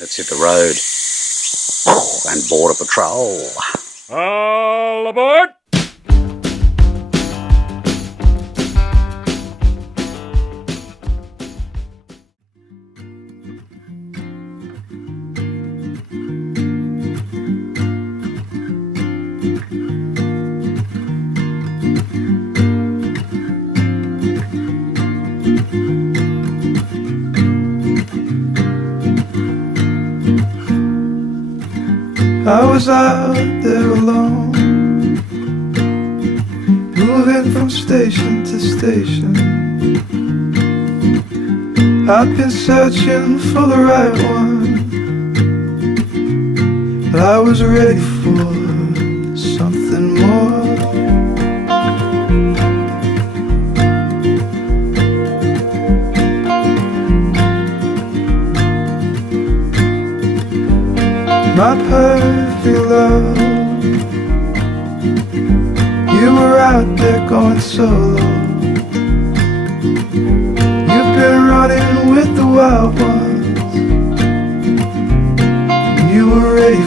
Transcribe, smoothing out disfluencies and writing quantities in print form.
Let's hit the road. And border patrol. All aboard! I was out there alone, moving from station to station. I've been searching for the right one, but I was ready for something more. My perfect love, you were out there going solo. You've been running with the wild ones, you were ready